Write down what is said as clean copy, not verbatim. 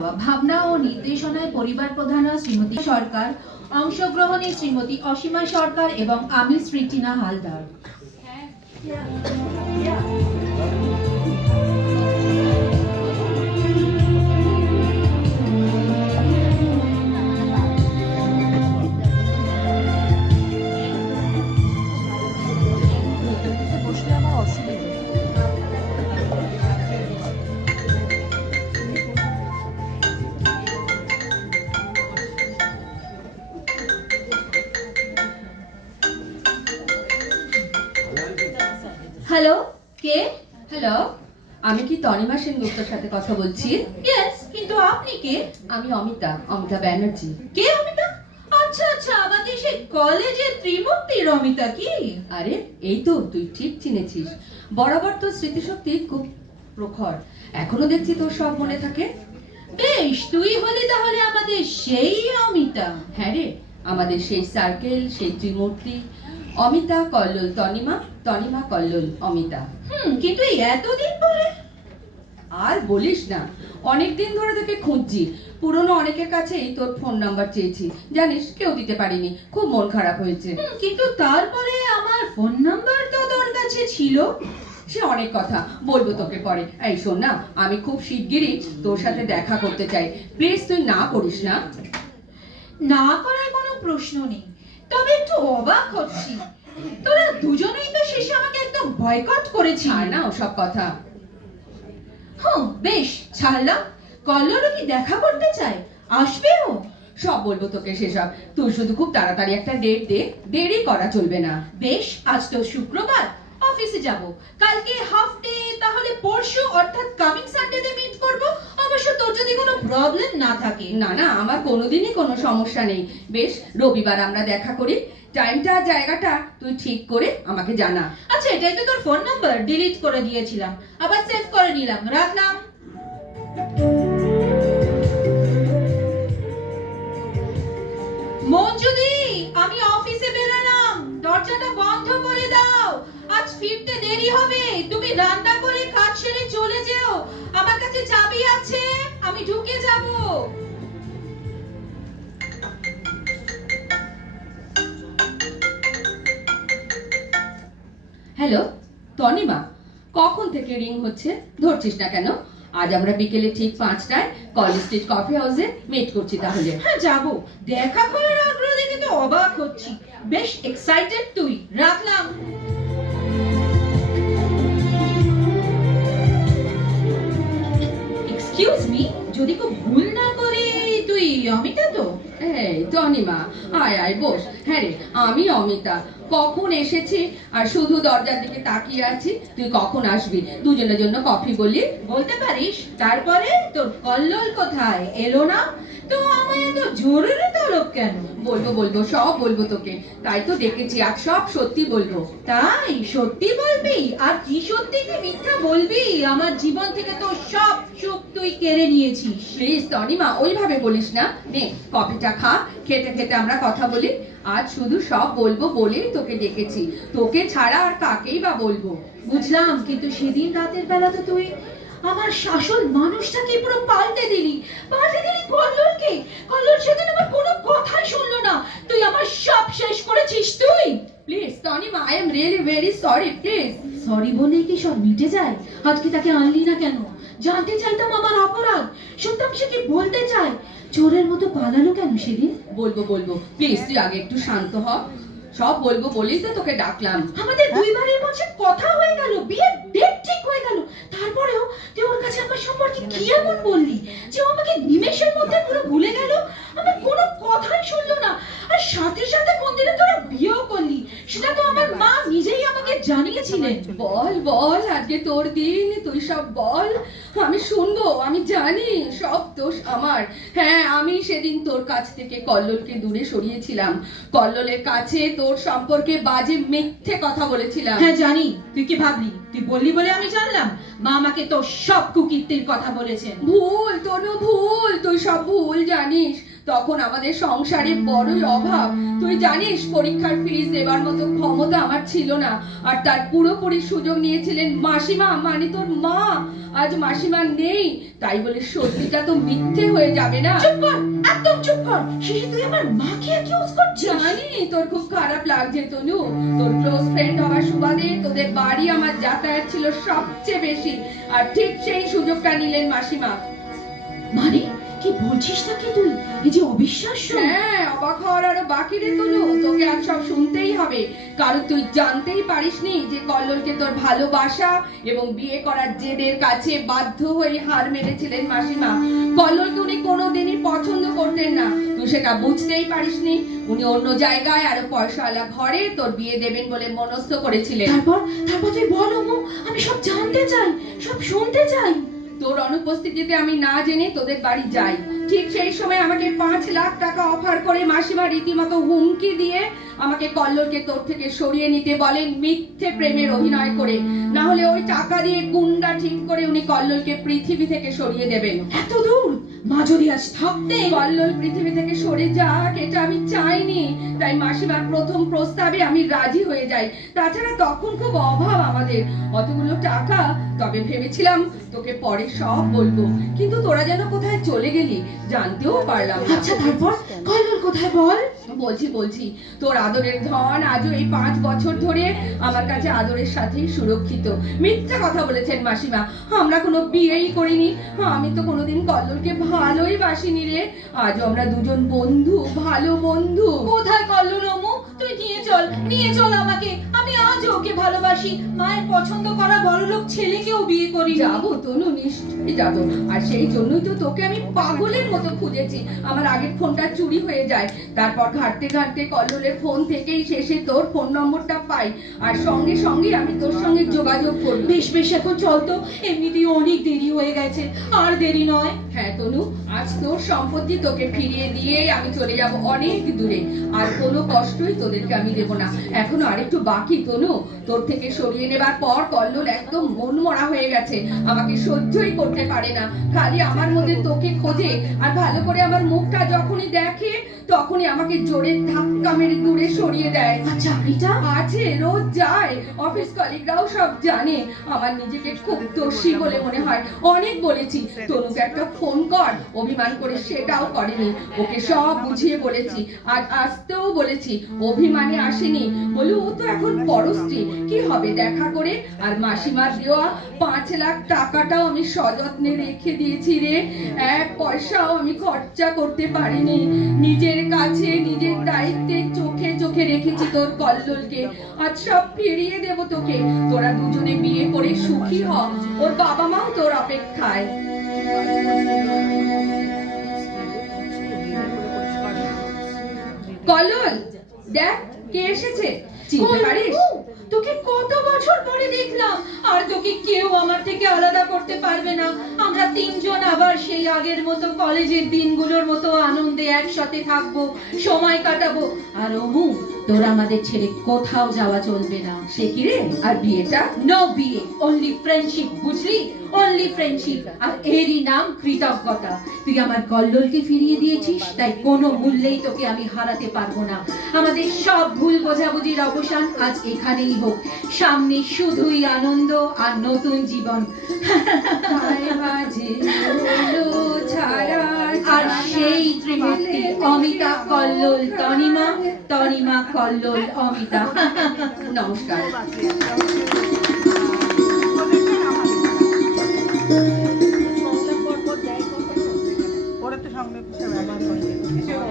ভাবনা ও নির্দেশনায় পরিবার প্রধান শ্রীমতী সরকার, অংশগ্রহণে শ্রীমতী অসীমা সরকার এবং আমি শ্রী টিনা হালদার। হ্যালো, কে? হ্যালো, আমি কি তনিমা সেনগুপ্তর সাথে কথা বলছি? ইয়েস, কিন্তু আপনি কে? আমি অমিতা ব্যানার্জি। কে অমিতা? আচ্ছা আচ্ছা, আমাদের সেই কলেজের ত্রিমূর্তির অমিতা কি? আরে এই তো, তুই ঠিক চিনেছিস। বরাবর তো স্মৃতিশক্তি খুব প্রখর, এখনো দেখছি তোর সব মনে থাকে। বেশ, তুই হলি তাহলে আমাদের সেই অমিতা। হ্যাঁ রে, আমাদের সেই সার্কেল, সেই ত্রিমূর্তি। অমিতা কল্লোল তনিমা, তনিমা কল্লোল অমিতা। কিন্তু এতদিন পরে? আর বলিস না, অনেকদিন ধরে তোকে খুঁজছি। পুরনো অনেকের কাছেই তোর ফোন নাম্বার চেয়েছি, জানিস কেউ দিতে পারিনি, খুব মন খারাপ হয়েছে। কিন্তু তারপরে আমার ফোন নাম্বার তো তোর কাছে ছিল। সে অনেক কথা, বলবো তোকে পরে। এই শোন না, আমি খুব শিগগিরই তোর সাথে দেখা করতে চাই, প্লিজ তুই না করিস না। না করার কোনো প্রশ্ন নেই, তবে একটু অবাক হচ্ছি, তোরা দুজনেই তো শেষে আমাকে একদম বয়কট করেছিস। আর না ওসব কথা। বেশ, ছাড়লাম। কল্লোলও কি দেখা করতে চায়? আসবে ও? সব বলবো তোকে সেসব, তুই শুধু খুব তাড়াতাড়ি একটা ডেট দে, দেরি করা চলবে না। বেশ, আজ তো শুক্রবার, অফিসে যাব, কালকে হাফ ডে, তাহলে পরশু অর্থাৎ কামিং সানডেতে মিট করব, অবশ্য তোর যদি কোনো প্রবলেম না থাকে। না না, আমার কোনোদিনই কোনো সমস্যা নেই। বেশ, রবিবার আমরা দেখা করি, টাইমটা আর জায়গাটা তুই ঠিক করে আমাকে জানা। আচ্ছা, এটাই তো তোর ফোন নাম্বার? ডিলিট করে দিয়েছিলাম, আবার সেভ করে নিলাম, রাখলাম। মঞ্জুদি, আমি অফিসে বেরোলাম, দরজাটা বন্ধ করে দাও, আজ ফিরতে দেরি হবে। তুমি রান্না করে কাজ সেরে চলে যেও, আমার কাছে চাবি আছে, আমি ঢুকে যাব। হ্যালো তনিমা, কখন থেকে রিং হচ্ছে, ধরছিস না কেন? আজ আমরা বিকেলে ঠিক 5টায় কলেজ স্ট্রিট কফি হাউসে মিট করছি তাহলে। হ্যাঁ, যাব। দেখা করার আগ্রহ দেখে তো অবাক হচ্ছি, বেশ এক্সাইটেড তুই, রাখলাম। এক্সকিউজ মি, যদি কেউ ভুল না করে, তুই অমিতা তো? এই তনিমা, আয় আয় বস। হ্যাঁ রে, আমি অমিতা। কখন এসেছি আর শুধু দরজার দিকে তাকিয়ে আছি, তুই কখন আসবি, দুজনের জন্য কফি বলি। বলতে পারিস? তারপরে তোর কল্লোল কোথায়, এলো না তো? আমায় এত জরুরি তলব কেন? বলবো বলবো, সব বলবো তোকে, তাই তো ডেকেছি, আজ সব সত্যি বলবো। তাই? সত্যি বলবি? আর কি সত্যি কি মিথ্যা বলবি? আমার জীবন থেকে তো সব সুখ তুই কেড়ে নিয়েছিস। প্লিজ তনিমা, ওইভাবে বলিস না। নে কফিটা খা, খেতে খেতে আমরা কথা বলি। আজ শুধু সব বলবো বলেই তোকে ডেকেছি, তোকে ছাড়া আর কাকেই বা বলবো। বুঝলাম, কিন্তু সেদিন রাতের বেলা তো তুই আমার আসল মানুষটাকে পুরো পাল্টে দিলি। কল্লোলকে। কল্লোল সেদিন আমার কোনো কথাই শুনলো না, তুই আমার সব শেষ করেছিস তুই। Please Tanima, I am really very sorry, please. Sorry বলেই কি সব মিটে যায়? আজকে তাকে আনলি না কেন? জানতে চাইতাম আমার অপরাধ, শুনতাম সে কি বলতে চায়। চোরের মতো পালালো কেন সেদিন? বলবো বলবো, প্লিজ তুই আগে একটু শান্ত হ। সব বলবো বলেই তো তোকে ডাকলাম। আমাদের দুই বাড়ির মাঝে কথা হয়ে গেল, বিয়ের ডেট ঠিক হয়ে গেল, তারপরেও তুই ওর কাছে আমার সম্পর্কে কি এমন বললি যে ও আমাকে নিমেষের মধ্যে পুরো ভুলে গেল, আমার কোনো কথাই শুনলো না, আর সাথে সাথে মন্দিরে তোরা বিয়েও করলি? সেটা তো আমার মা নিজেই আমাকে জানিয়েছিলেন। বল বল, আজকে তোর দিন, তুই সব বল, আমি শুনবো। আমি জানি সব দোষ আমার। হ্যাঁ, আমি সেদিন তোর কাছ থেকে কল্লোলকে দূরে সরিয়েছিলাম, কল্লোলের কাছে তোর সম্পর্কে বাজে মিথ্যে কথা বলেছিলাম। হ্যাঁ জানি, তুই কি ভাবলি তুই বললি বলে আমি জানলাম? মা আমাকে তো সব কুকীর্তির কথা বলেছেন। ভুল, তোর ভুল, তুই সব ভুল জানিস। তখন আমাদের সংসারে বড়ই অভাব। তুই জানিস পরীক্ষার ফিস দেবার মতো ক্ষমতা আমার ছিল না, আর তার পুরোপুরি সুযোগ নিয়েছিলেন মাসিমা, মানে তোর মা। আজ মাসিমা নেই, তাই বলে সত্যিটা তো মিথ্যে হয়ে যাবে না। চুপ কর, একদম চুপ কর। শিশি, তুই আমার মাকে অ্যাকিউজ করছিস? জানি তোর খুব খারাপ লাগছে তনু। তোর ক্লোজ ফ্রেন্ড হওয়ার সুবাদে তোদের বাড়ি আমার যাতায়াত ছিল সবচেয়ে বেশি, আর ঠিক সেই সুযোগটা নিলেন মাসিমা। মানে কি বলছিস নাকি তুই? এই যে অবিশ্বাস্য। হ্যাঁ, অবাক হওয়ার আরো বাকি রে তনু। তোকে আজ সব শুনতেই হবে, কারণ তুই জানতেই পারিসনি যে কল্লোলকে তোর ভালোবাসা এবং বিয়ে করার জেদের কাছে বাধ্য হয়ে হার মেরেছিলেন মাসিমা। কল্লোলকে উনি কোনোদিনই পছন্দ করতেন না, তুই সেটা বুঝতেই পারিসনি। উনি অন্য জায়গায় আরো পয়সাওয়ালা ঘরে তোর বিয়ে দেবেন বলে মনস্থ করেছিলেন। তারপর তারপর তুই বল অমু, আমি সব জানতে চাই, সব শুনতে চাই। তোর অনুপস্থিতিতে আমি না জেনে তোদের বাড়ি যাই। ঠিক সেই সময় আমাকে 5 লাখ টাকা অফার করে মাসিমা রীতিমতো হুমকি দিয়ে আমাকে কল্লোলকে তোর থেকে সরিয়ে নিতে বলেন, মিথ্যে প্রেমের অভিনয় করে। না হলে ওই টাকা দিয়ে গুন্ডা ঠিক করে উনি কল্লোলকে পৃথিবী থেকে সরিয়ে দেবেন। এত দূর? মা যদি আজ থাকতে। কল্লোল পৃথিবী থেকে সরে যাক, এটা আমি চাইনি। তাই মাসিমার প্রথম প্রস্তাবে আমি রাজি হয়ে যাই। তাছাড়া তখন খুব অভাব আমাদের, অতগুলো টাকা। তবে ভেবেছিলাম তোকে পরে সব বলবো, কিন্তু তোরা যেন কোথায় চলে গেলি, জানতেও পারলাম না। আচ্ছা তারপর কল্লোল কোথায় বল? বলছি তোর আদরের ধন আজও এই 5 বছর ধরে আমার কাছে আদরের সাথেই সুরক্ষিত। মিথ্যা কথা বলেছেন মাসিমা, আমরা কোনো বিয়েই করিনি। আমি তো কোনোদিন কল্লোলকে ভালোই বাসিনি রে। আজও আমরা দুজন বন্ধু, ভালো বন্ধু। কোথায় কল্লোল অমু? তুই নিয়ে চল আমাকে। আমি আজ ওকে ভালোবাসি, মায়ের পছন্দ করা বড়লোক ছেলেকেও বিয়ে করি। যাবো তনু, নিশ্চয়ই যাবো। আর সেই জন্যই তো তোকে আমি পাগলের মতো খুঁজেছি। আমার আগের ফোনটা চুরি হয়ে যায়, তারপর ঘাটতে ঘাটতে কল্লোলের ফোন থেকেই শেষে তোর ফোন নম্বরটা পাই, আর সঙ্গে সঙ্গে আমি তোর সঙ্গে যোগাযোগ করি। বেশ এখন চল তো, এমনিতেই অনেক দেরি হয়ে গেছে, আর দেরি নয়। হ্যাঁ তনু, আজ তোর সম্পত্তি তোকে ফিরিয়ে দিয়ে আমি চলে যাব অনেক দূরে। আর কোনো কষ্টই তোদেরকে আমি দেব না। এখনো আরেকটু বাকি তনু। তোর থেকে সরিয়ে নেবার পর কল্লোল একদম মন মরা হয়ে গেছে, আমাকে সহ্যই করতে পারে না। খালি আমার মধ্যে তোকে খোঁজে, আর ভালো করে আমার মুখটা যখনই দেখে তখনই আমাকে জোরে ধাক্কা মেরে দূরে সরিয়ে দেয়। আর চাকরিটা? আছে, রোজ যায়, অফিস কলিগরাও সব জানে। আমার নিজেকে খুব দোষী বলে মনে হয়। অনেক বলেছি তনুকে একটা ফোন কর, অভিমান করে সেটাও করেনি। ওকে সব বুঝিয়ে বলেছি, আর আসতেও বলেছি, অভিমানে আসেনি। বলে ও তো এখন পরস্ত্রী, কি হবে দেখা করে। আর মাসিমার দেওয়া 5 লাখ টাকাটাও আমি সযত্নে রেখে দিয়েছি রে। 1 পয়সাও আমি খরচা করতে পারিনি। নিজের কাছে নিজের দায়িত্বে চোখে চোখে রেখেছি তোর কল্লোলকে। আজ সব ফিরিয়ে দেব তোকে। তোরা দুজনে বিয়ে করে সুখী হ, ওর বাবা মাও তোর অপেক্ষায়। কল্লোল, দেখ কে এসেছে, চিনতে পারিস? তোকে কত বছর পরে দেখলাম, আর তোকে কেউ আমার থেকে আলাদা করতে পারবে না। আমরা 3 জন আবার সেই আগের মতো কলেজের দিনগুলোর মতো আনন্দে একসাথে থাকবো, সময় কাটাবো। আর অমু, তোর আমাদের ছেড়ে কোথাও যাওয়া চলবে না। সে কি রে, আর বিয়েটা? নো বিয়ে, অনলি ফ্রেন্ডশিপ, বুঝলি? Only friendship. আর এরই নাম কৃতজ্ঞতা। তুই আমার কল্লোলকে ফিরিয়ে দিয়েছিস, তাই কোনো মূল্যেই তোকে আমি হারাতে পারবো না। আমাদের সব ভুল বোঝাবুঝির অবসান আজ এখানেই হোক। সামনে শুধুই আনন্দ আর নতুন জীবন। আর সেই ত্রিমূর্তি, অমিতা কল্লোল তনিমা, তনিমা কল্লোল অমিতা। নমস্কার। পরে তো সংলাপ হিসেবে